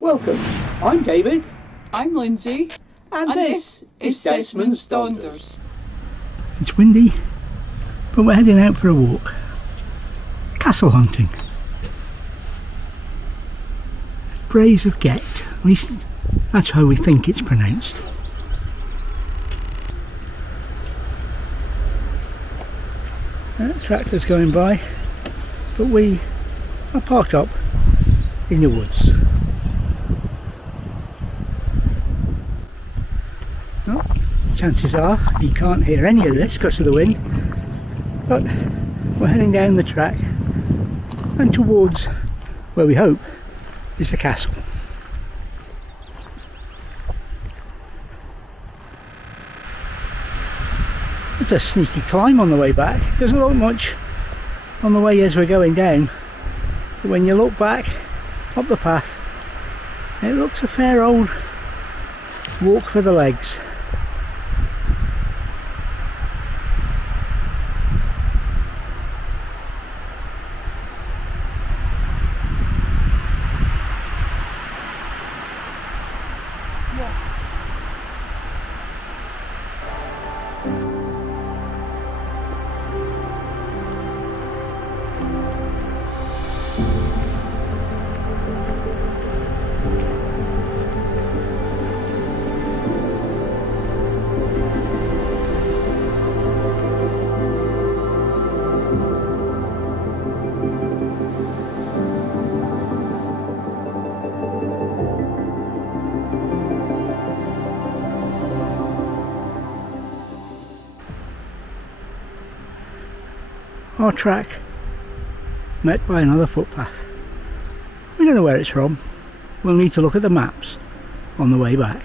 Welcome, I'm David. I'm Lindsay. And this is Desmonds Donders. It's windy, but we're heading out for a walk. Castle hunting. Braes of Gecht, at least that's how we think it's pronounced. Tractors going by, but we are parked up in the woods. Well, chances are you can't hear any of this because of the wind, but we're heading down the track and towards where we hope is the castle. It's a sneaky climb on the way back. Doesn't look much on the way as we're going down, but when you look back up the path, it looks a fair old walk for the legs. Our track met by another footpath. We don't know where it's from. We'll need to look at the maps on the way back.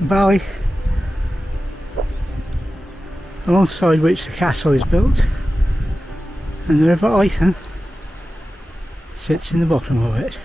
Valley alongside which the castle is built, and the River Eithen sits in the bottom of it.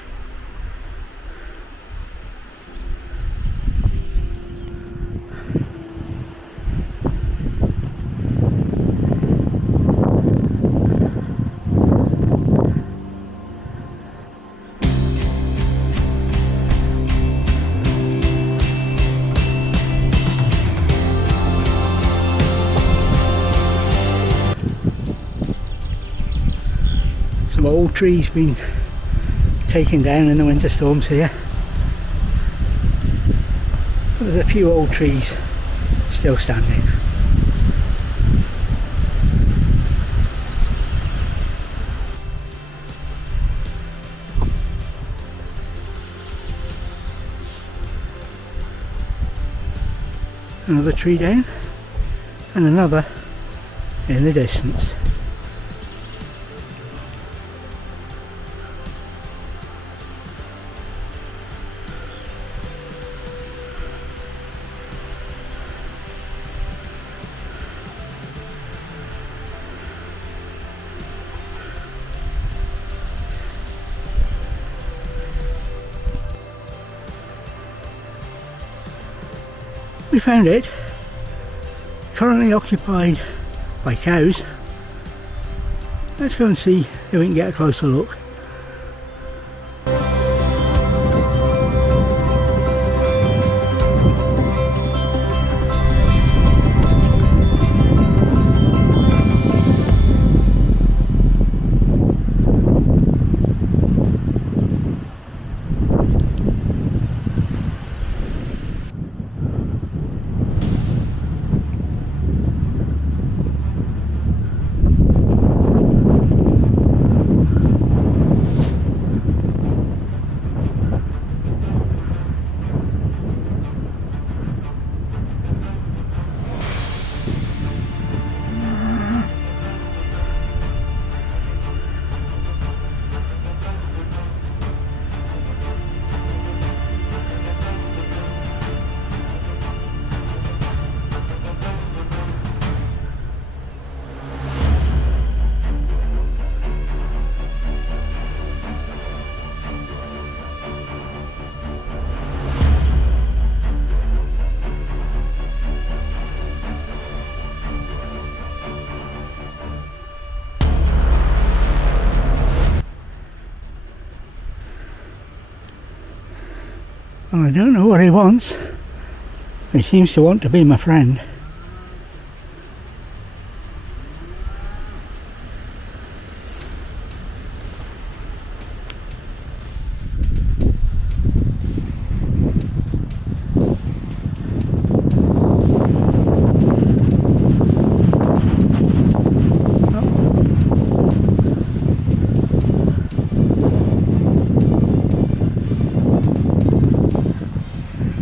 Some old trees been taken down in the winter storms here, but there's a few old trees still standing. Another tree down and another in the distance. We found it, currently occupied by cows. Let's go and see if we can get a closer look. And I don't know what he wants. He seems to want to be my friend.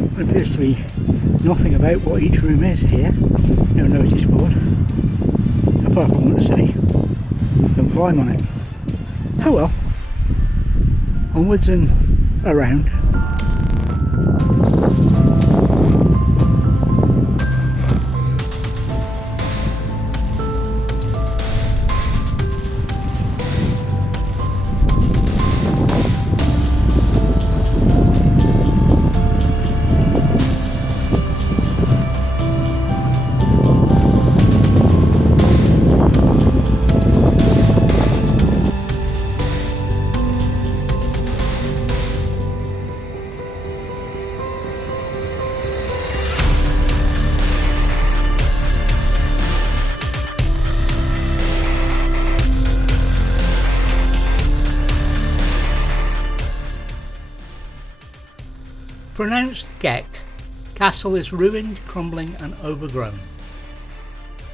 There appears to be nothing about what each room is here. No notice board. Apart from what to say, don't climb on it. Oh well. Onwards and around. Pronounced Gecht, castle is ruined, crumbling and overgrown.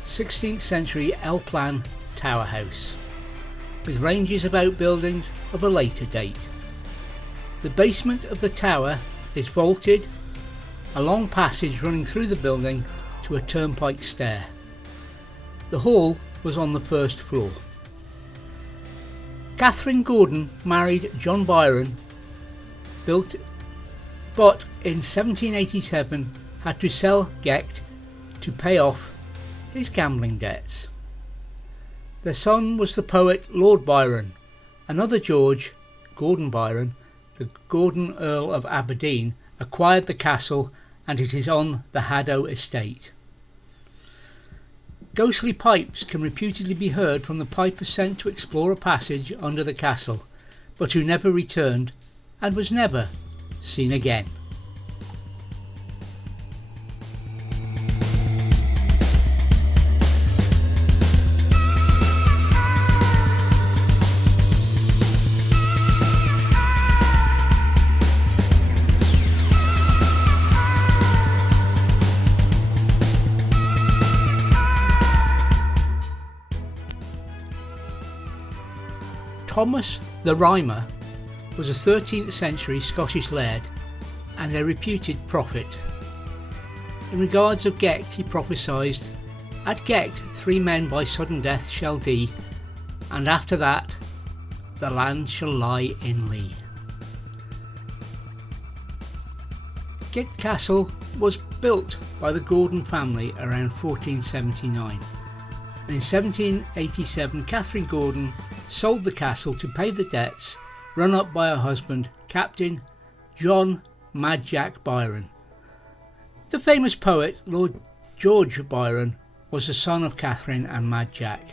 16th century L-plan tower house, with ranges of outbuildings of a later date. The basement of the tower is vaulted, a long passage running through the building to a turnpike stair. The hall was on the first floor. Catherine Gordon married John Byron, but in 1787 had to sell Gecht to pay off his gambling debts. Their son was the poet Lord Byron. Another George, Gordon Byron, the Gordon Earl of Aberdeen, acquired the castle, and it is on the Haddo estate. Ghostly pipes can reputedly be heard from the piper sent to explore a passage under the castle, but who never returned and was never seen again. Thomas the Rhymer was a 13th century Scottish laird and a reputed prophet. In regards of Gecht he prophesied, "At Gecht 3 men by sudden death shall die, and after that the land shall lie in lee." Gecht Castle was built by the Gordon family around 1479, and in 1787 Catherine Gordon sold the castle to pay the debts run up by her husband, Captain John Mad Jack Byron. The famous poet Lord George Byron was the son of Catherine and Mad Jack.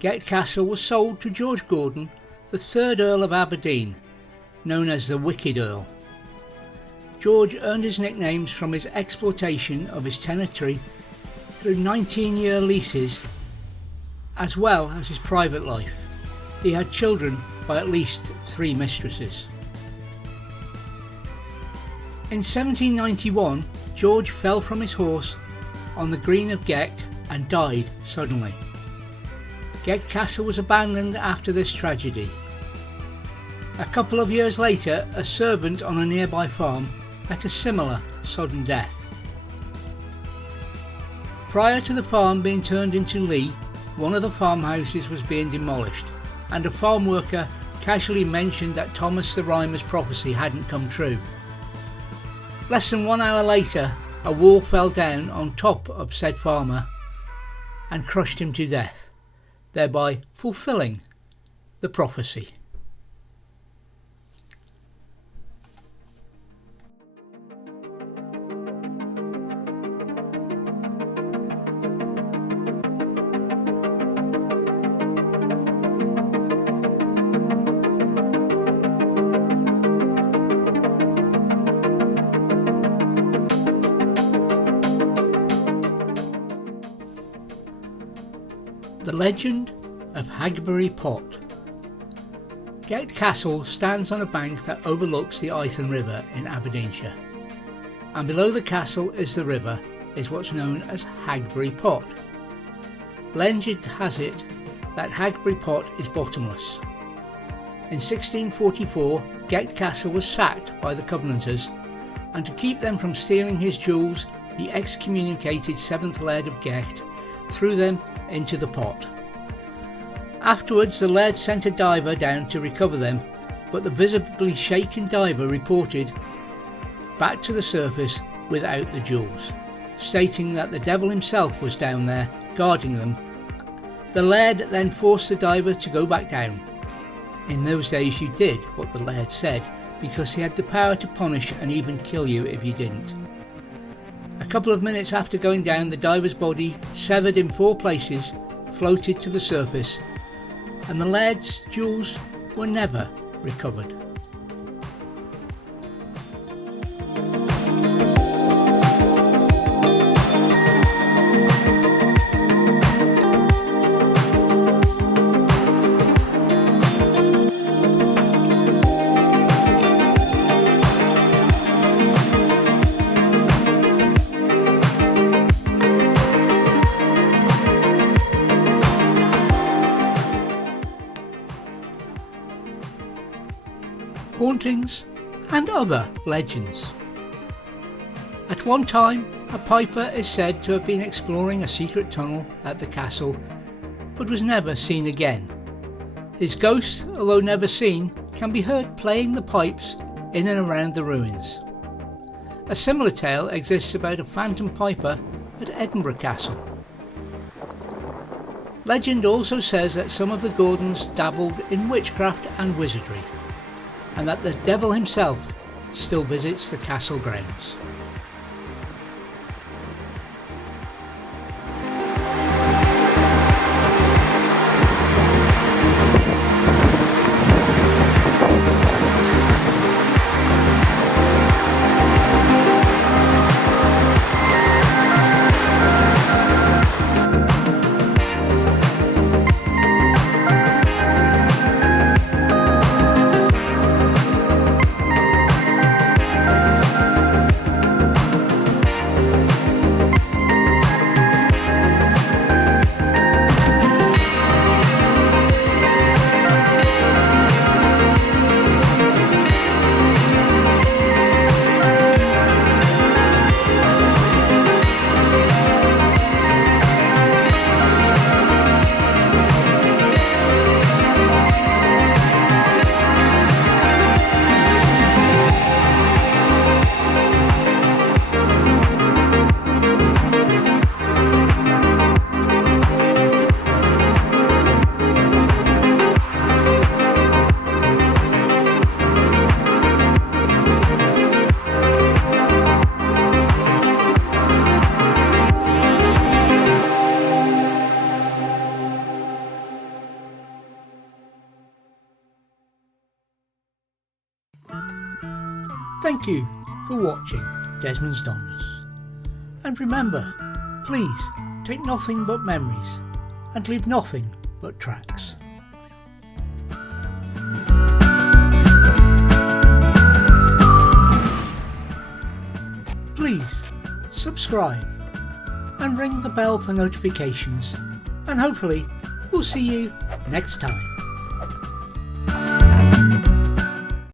Gecht Castle was sold to George Gordon, the 3rd Earl of Aberdeen, known as the Wicked Earl. George earned his nicknames from his exploitation of his tenantry through 19-year leases, as well as his private life. He had children by at least 3 mistresses. In 1791, George fell from his horse on the green of Gecht and died suddenly. Gecht Castle was abandoned after this tragedy. A couple of years later, a servant on a nearby farm met a similar sudden death. Prior to the farm being turned into Lee, one of the farmhouses was being demolished, and a farm worker casually mentioned that Thomas the Rhymer's prophecy hadn't come true. Less than 1 hour later, a wall fell down on top of said farmer and crushed him to death, thereby fulfilling the prophecy. legend of Hagbury Pot. Gecht Castle stands on a bank that overlooks the Itham River in Aberdeenshire, and below the castle is the river is what's known as Hagbury Pot. Legend has it that Hagbury Pot is bottomless. In 1644 Gecht Castle was sacked by the Covenanters, and to keep them from stealing his jewels, the excommunicated 7th Laird of Gecht threw them into the pot. Afterwards the Laird sent a diver down to recover them, but the visibly shaken diver reported back to the surface without the jewels, stating that the devil himself was down there guarding them. The Laird then forced the diver to go back down. In those days you did what the Laird said, because he had the power to punish and even kill you if you didn't. A couple of minutes after going down, the diver's body, severed in 4 places, floated to the surface, and the Laird's jewels were never recovered. Hauntings and other legends. At one time, a piper is said to have been exploring a secret tunnel at the castle, but was never seen again. His ghost, although never seen, can be heard playing the pipes in and around the ruins. A similar tale exists about a phantom piper at Edinburgh Castle. Legend also says that some of the Gordons dabbled in witchcraft and wizardry, and that the devil himself still visits the castle grounds. Thank you for watching Desmonds Donders. And remember, please take nothing but memories and leave nothing but tracks. Please subscribe and ring the bell for notifications, and hopefully we'll see you next time.